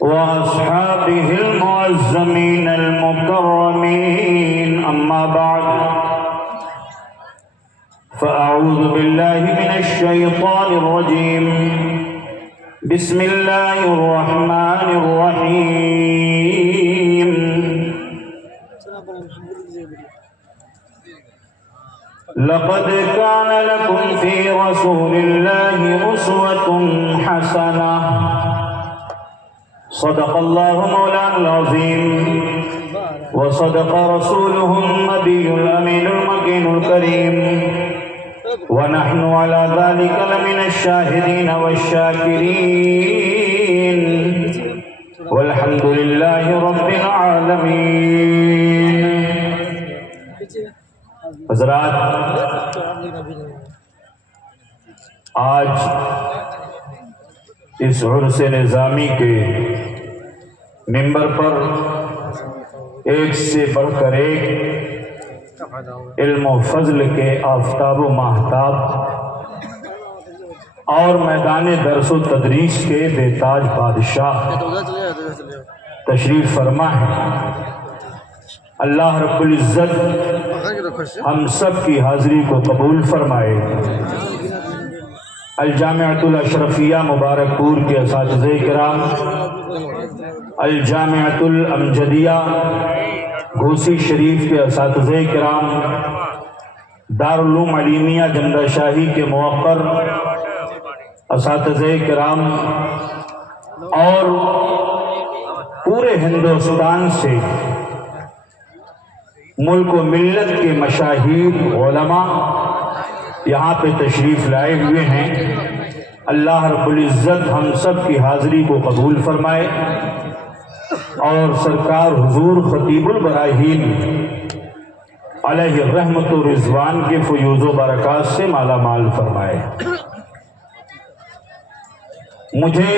وأصحابه المعزمين المكرمين، أما بعد فأعوذ بالله من الشيطان الرجيم. بسم الله الرحمن الرحيم. لقد كان لكم في رسول الله أسوة حسنة. صدق الله مولانا العظيم وصدق رسوله النبي الأمين المكين الكريم، ونحن على ذلك لمن الشاهدين والشاكرين، والحمد لله رب العالمين. حضرات، آج اس عرس نظامی کے ممبر پر ایک سے بڑھ کر ایک علم و فضل کے آفتاب و ماہتاب اور میدان درس و تدریس کے بے تاج بادشاہ تشریف فرما ہے. اللہ رب العزت ہم سب کی حاضری کو قبول فرمائے. الجامعۃ الاشرفیہ مبارک پور کے اساتذہ کرام، الجامعۃ الامجدیہ گھوسی شریف کے اساتذہ کرام، دارالعلوم علیمیہ جندہ شاہی کے موقر اساتذہ کرام اور پورے ہندوستان سے ملک و ملت کے مشاہیر علماء یہاں پہ تشریف لائے ہوئے ہیں. اللہ رب العزت ہم سب کی حاضری کو قبول فرمائے اور سرکار حضور خطیب البراہیم علیہ رحمت و رضوان کے فیوز و برکات سے مالا مال فرمائے. مجھے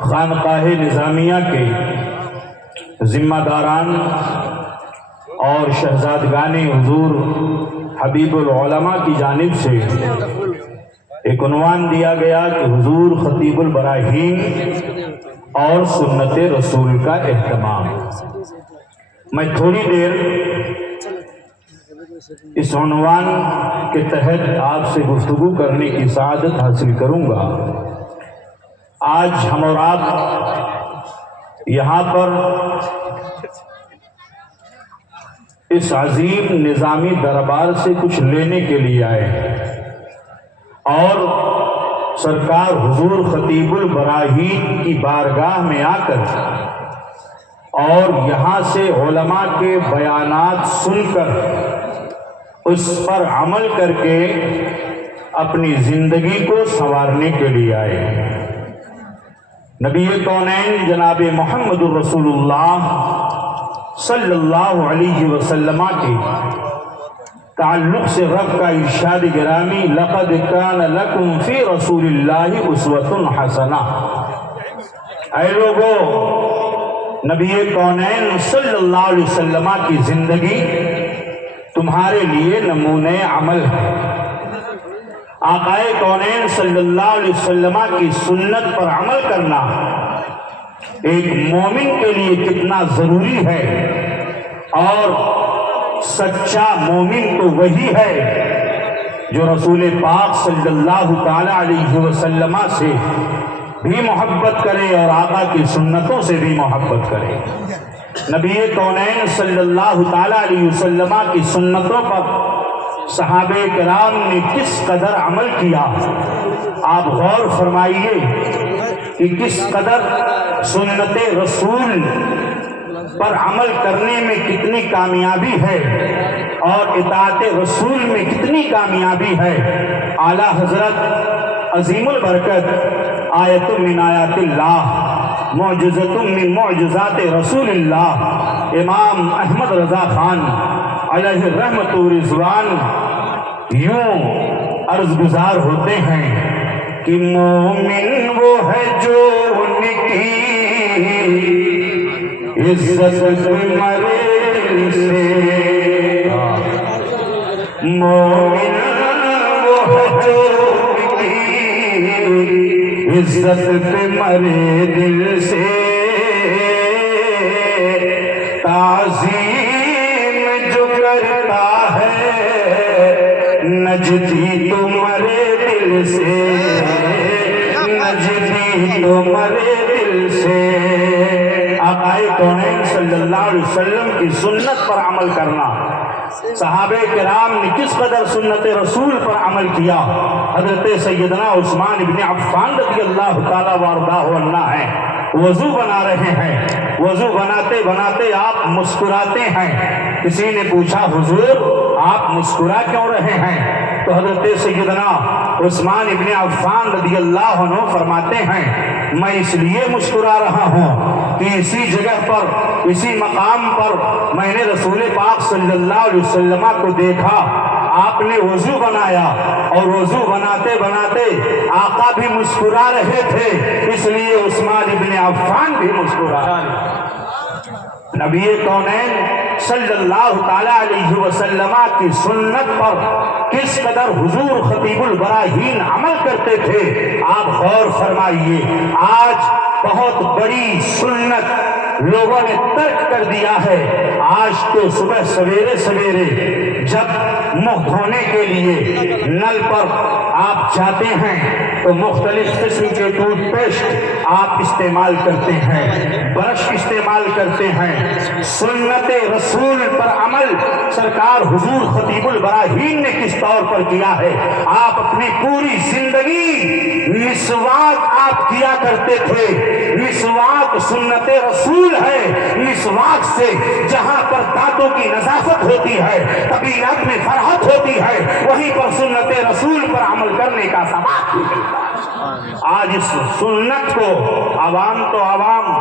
خانقاہ نظامیہ کے ذمہ داران اور شہزادگان حضور حبیب العلماء کی جانب سے ایک عنوان دیا گیا کہ حضور خطیب البراہیم اور سنت رسول کا اہتمام. میں تھوڑی دیر اس عنوان کے تحت آپ سے گفتگو کرنے کی سعادت حاصل کروں گا. آج ہم اور آپ یہاں پر اس عظیم نظامی دربار سے کچھ لینے کے لیے آئے ہیں اور سرکار حضور خطیب البراہیم کی بارگاہ میں آ کر اور یہاں سے علماء کے بیانات سن کر اس پر عمل کر کے اپنی زندگی کو سنوارنے کے لیے آئے ہیں. نبی کونین جناب محمد الرسول اللہ صلی اللہ علیہ وسلم کے تعلق سے رب کا ارشاد گرامی لقد کان لکم فی رسول اللہ اسوۃ حسنہ. اے لوگو، نبی کونین صلی اللہ علیہ وسلم کی زندگی تمہارے لیے نمونۂ عمل ہے. آقا کونین صلی اللہ علیہ وسلم کی سنت پر عمل کرنا ایک مومن کے لیے کتنا ضروری ہے، اور سچا مومن تو وہی ہے جو رسول پاک صلی اللہ تعالی علیہ وسلم سے بھی محبت کرے اور آقا کی سنتوں سے بھی محبت کرے. نبی کونین صلی اللہ تعالی علیہ وسلم کی سنتوں پر صحابہ کرام نے کس قدر عمل کیا. آپ غور فرمائیے کہ کس قدر سنت رسول پر عمل کرنے میں کتنی کامیابی ہے اور اطاعت رسول میں کتنی کامیابی ہے. اعلیٰ حضرت عظیم البرکت آیت من آیات اللہ معجزۃ من معجزات رسول اللہ امام احمد رضا خان علیہ رحمت و رضوان یوں عرض گزار ہوتے ہیں کہ مومن وہ ہے جو ان کی عزت مرے سے، مومن وہ ہے جو ان کی عزت پہ مرے دل سے تعظیم جو کرتا ہے نجدی تو مرے دل سے نجدی تو مرے دل سے آقا کونین صلی اللہ علیہ وسلم کی سنت پر عمل کرنا صحابہ کرام نے کس قدر سنت رسول پر عمل کیا حضرت سیدنا عثمان بن عفان رضی اللہ تعالیٰ وارضہ عنہ ہے وضو بنا رہے ہیں وضو بناتے بناتے آپ مسکراتے ہیں کسی نے پوچھا حضور آپ مسکرا کیوں رہے ہیں تو حضرت سیدنا عثمان ابن عفان رضی اللہ عنہ فرماتے ہیں میں اس لیے مسکرا رہا ہوں کہ اسی جگہ پر اسی مقام پر میں نے رسول پاک صلی اللہ علیہ وسلم کو دیکھا آپ نے وضو بنایا اور وضو بناتے بناتے آقا بھی مسکرا رہے تھے اس لیے عثمان ابن عفان بھی مسکرا نبی کونین صلی اللہ تعالیٰ علیہ وسلم کی سنت پر کس قدر حضور خطیب البراہین عمل کرتے تھے آپ غور فرمائیے آج بہت بڑی سنت لوگوں نے ترک کر دیا ہے آج تو صبح سویرے سویرے جب منہ دھونے کے لیے نل پر آپ جاتے ہیں تو مختلف قسم کے ٹوتھ پیسٹ آپ استعمال کرتے ہیں برش استعمال کرتے ہیں سنت رسول پر عمل سرکار حضور خطیب البراہین نے کس طور پر کیا ہے آپ اپنی پوری زندگی مسواک آپ کیا کرتے تھے مسواک سنت رسول ہے مسواک سے جہاں پر دانتوں کی نظافت ہوتی ہے طبیعت میں فرحت ہوتی ہے وہیں پر سنت رسول پر عمل کرنے کا ثواب ملتا ہے آج اس سنت کو عوام تو عوام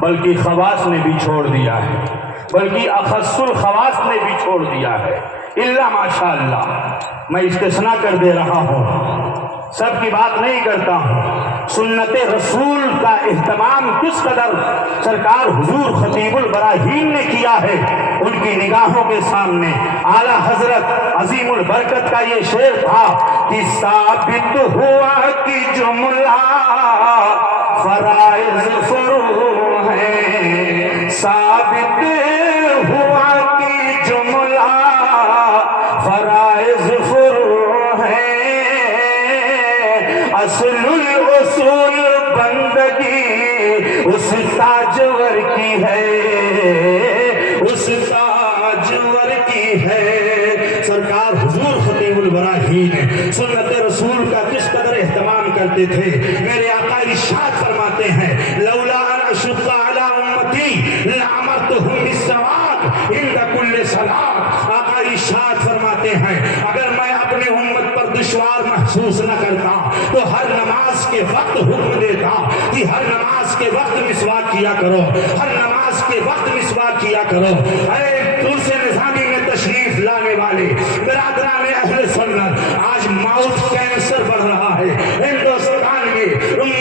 بلکہ خواص نے بھی چھوڑ دیا ہے بلکہ اخص الخواص نے بھی چھوڑ دیا ہے الا ماشاءاللہ میں استثناء کر دے رہا ہوں سب کی بات نہیں کرتا ہوں سنت رسول کا اہتمام کس قدر سرکار حضور خطیب البراہین نے کیا ہے ان کی نگاہوں کے سامنے اعلیٰ حضرت عظیم البرکت کا یہ شعر تھا کہ ثابت ہوا کہ جملہ فرائض فرو ہے ثابت ہوا کہ جملہ فرائض فرو ہے اصل الاصول بندگی اس تاجور کی ہے اس تاجور کی ہے سرکار حضور خطیب البراہین سنت رسول کا کس قدر اہتمام کرتے تھے میرے آقا ارشاد فرماتے ہیں لولا ان اشق علی امتی لامرتهم بالسواک عند كل صلاۃ آقا ارشاد فرماتے ہیں اگر میں اپنے امت پر دشوار محسوس نہ کرتا تو ہر نماز کے وقت حکم دیتا کہ ہر نماز کے وقت مسواک کیا کرو ہر نماز کے وقت مسواک کیا کرو اے درس نظامی میں تشریف لانے والے برادران اہل سنت آج ماؤتھ کینسر بڑھ رہا ہے ہندوستان میں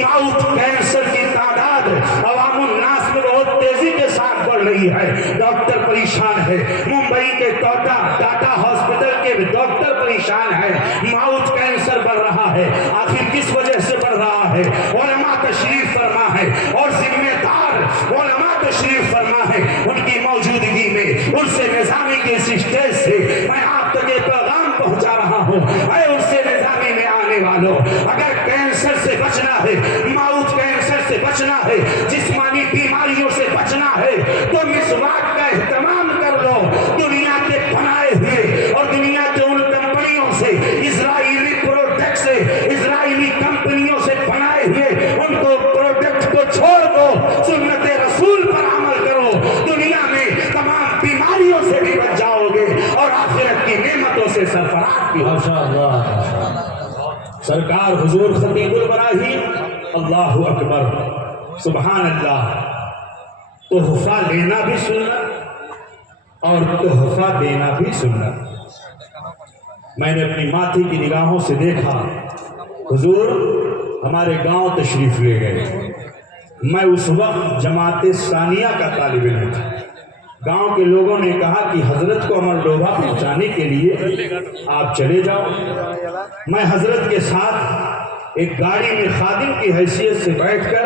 ماؤتھ کینسر کی تعداد عوام الناس میں بہت تیزی کے ساتھ بڑھ رہی ہے ڈاکٹر پریشان ہے ممبئی کے ٹاٹا ہاسپٹل کے ڈاکٹر پریشان ہے ماؤتھ کینسر بڑھ رہا ہے آخر کس وجہ سے بڑھ رہا ہے علماء تشریف فرما ہے اور ذمہ دار علماء تشریف فرما ہے ان کی موجودگی میں ان سے نظامی کے اسٹیج سے میں آپ تک یہ پیغام پہنچا رہا ہوں اے ان سے نظامی میں آنے والوں اگر کینسر سے بچنا ہے ماؤتھ کینسر سے بچنا ہے جسمانی بیماریوں سے بچنا ہے تو مسواک کا اہتمام کر لو دنیا کے بنائے ہوئے اور دنیا کے ان کمپنیوں سے اسرائیلی پروڈکٹ سے اسرائیلی کمپنیوں سے بنائے ہوئے ان کو پروڈکٹ کو چھوڑ دو سنت رسول پر عمل کرو دنیا میں تمام بیماریوں سے بھی بچ جاؤ گے اور آخرت کی نعمتوں سے سرفراز بھی ہو سرکار حضور خطیب البراہیم اللہ اکبر سبحان اللہ تحفہ لینا بھی سنت اور تحفہ دینا بھی سنت میں نے اپنی ماتھی کی نگاہوں سے دیکھا حضور ہمارے گاؤں تشریف لے گئے میں اس وقت جماعت ثانیہ کا طالب علم تھا گاؤں کے لوگوں نے کہا کہ حضرت کو عمر ڈوبا پہنچانے کے لیے آپ چلے جاؤ میں حضرت کے ساتھ ایک گاڑی میں خادم کی حیثیت سے بیٹھ کر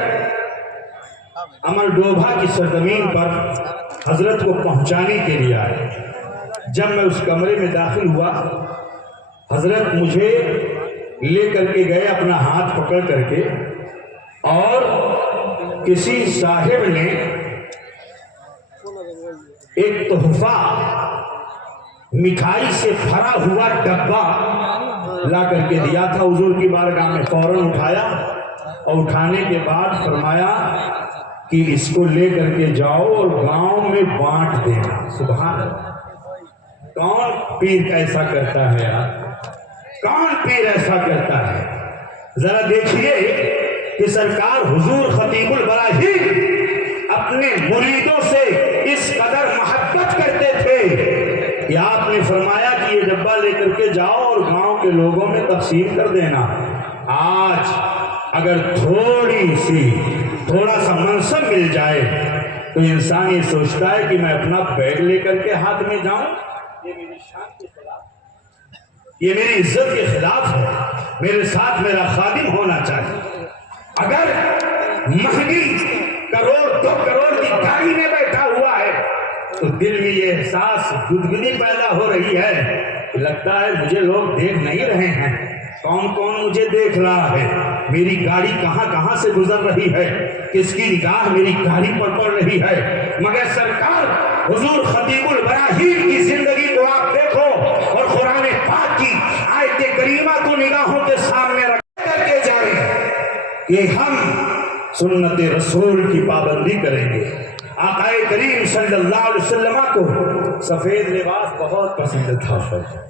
امر ڈوبھا کی سرزمین پر حضرت کو پہنچانے کے لیے آئے۔ جب میں اس کمرے میں داخل ہوا، حضرت مجھے لے کر کے گئے اپنا ہاتھ پکڑ کر کے، اور کسی صاحب نے ایک تحفہ مٹھائی سے بھرا ہوا ڈبہ لا کر کے دیا تھا حضور کی بارگاہ میں۔ فوراً اٹھایا اور اٹھانے کے بعد فرمایا کہ اس کو لے کر کے جاؤ اور گاؤں میں بانٹ دینا۔ سبحان اللہ! کون پیر ایسا کرتا ہے یار؟ کون پیر ایسا کرتا ہے؟ ذرا دیکھیے کہ سرکار حضور خطیب البراہیم اپنے مریدوں سے اس قدر محبت کرتے تھے کہ آپ نے فرمایا کہ یہ ڈبہ لے کر کے جاؤ اور گاؤں کے لوگوں میں تقسیم کر دینا۔ آج اگر تھوڑا سا منصب مل جائے تو انسان یہ سوچتا ہے کہ میں اپنا بیگ لے کر کے ہاتھ میں جاؤں، یہ میری شان کے خلاف، یہ میری عزت کے خلاف ہے۔ میرے ساتھ میرا خادم ہونا چاہیے۔ اگر مہدی کروڑ 2 کروڑ کی گاڑی میں بیٹھا ہوا ہے تو دل میں یہ احساس گدگدی پیدا ہو رہی ہے، لگتا ہے مجھے لوگ دیکھ نہیں رہے ہیں، کون کون مجھے دیکھ رہا ہے، میری گاڑی کہاں کہاں سے گزر رہی ہے، کس کی نگاہ میری گاڑی پر پڑ رہی ہے۔ مگر سرکار حضور خطیب البراہیم کی زندگی کو آپ دیکھو اور قرآن پاک کی آیت کریمہ کو نگاہوں کے سامنے رکھ کر کے جائیں کہ ہم سنت رسول کی پابندی کریں گے۔ آقا کریم صلی اللہ علیہ وسلم کو سفید لباس بہت پسند تھا۔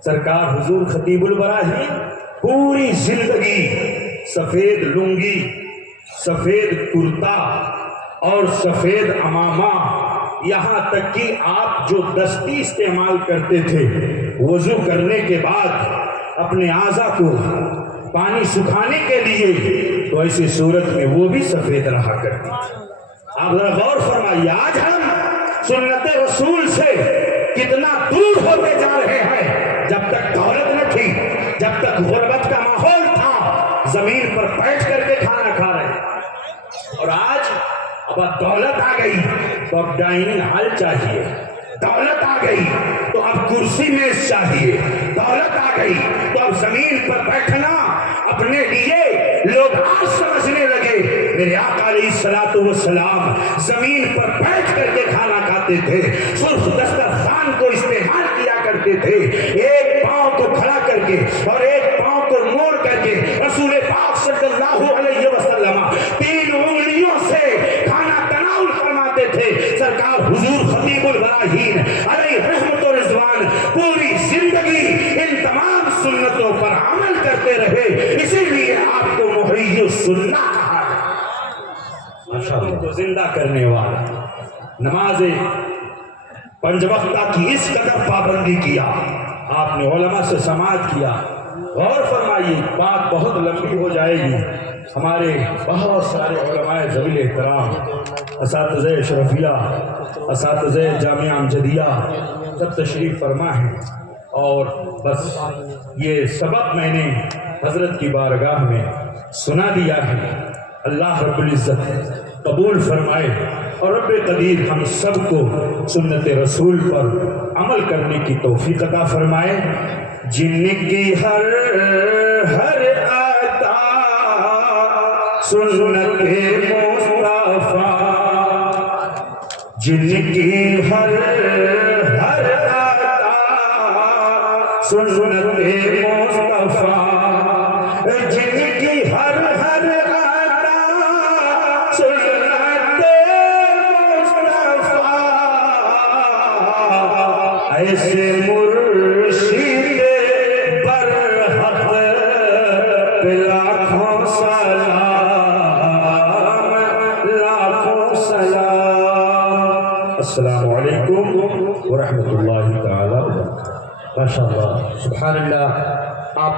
سرکار حضور خطیب البراہیم پوری زندگی سفید لنگی، سفید کرتا اور سفید عمامہ، یہاں تک کہ آپ جو دستی استعمال کرتے تھے وضو کرنے کے بعد اپنے اعضاء کو پانی سکھانے کے لیے، تو ایسی صورت میں وہ بھی سفید رہا کرتی تھی۔ آپ ذرا غور فرمائیے، آج ہم سنت رسول سے کتنا دور ہوتے جا رہے ہیں۔ جب تک دولت نہ تھی، جب تک غربت کا ماحول تھا، زمین پر بیٹھ کر کے کھانا کھا رہے ہیں، اور آج اب دولت آ گئی تو اب ڈائننگ ہال چاہیے، دولت آ گئی تو اب کرسی میز چاہیے، دولت آ گئی تو اب زمین پر بیٹھنا اپنے لیے لوگ آج سمجھنے لگے۔ میرے آقا علیہ الصلوۃ والسلام زمین پر بیٹھ کر کے کھانا کھاتے تھے، سرخ دسترخوان کو استعمال کیا کرتے تھے، ایک پاؤں کو کھڑا کر کے اور ایک پاؤں کو موڑ کر کے رسول پاک صلی اللہ علیہ وسلم 3 انگلیوں سے کھانا تناول فرماتے تھے۔ سرکار حضور خطیب البراہیم علیہ رحمت و رضوان پوری زندگی ان تمام سنتوں پر عمل کرتے رہے، اسی لیے آپ کو محیی السنہ کہا ہے۔ کو زندہ کرنے والا، نماز 5 وقتہ کی اس قدر پابندی کیا، آپ نے علماء سے سماعت کیا۔ غور فرمائیے، بات بہت لمبی ہو جائے گی، ہمارے بہت سارے علماء ذویل احترام، اساتذہ اشرفیہ، اساتذہ جامعہ امجدیہ سب تشریف فرما ہیں، اور بس یہ سبق میں نے حضرت کی بارگاہ میں سنا دیا ہے۔ اللہ رب العزت قبول فرمائے اور رب قدیر ہم سب کو سنت رسول پر عمل کرنے کی توفیق عطا فرمائے۔ جن کی ہر عطا سنت مصطفیٰ، جن کی ہر عطا سنت مصطفیٰ، جن کی ہر عطا سنت مصطفیٰ، ایسے مرشد برحق پہ لاکھوں سلام، لاکھوں سلام۔ السلام علیکم ورحمۃ اللہ تعالی وبرکاتہ۔ ماشاء اللہ، سبحان اللہ۔ آپ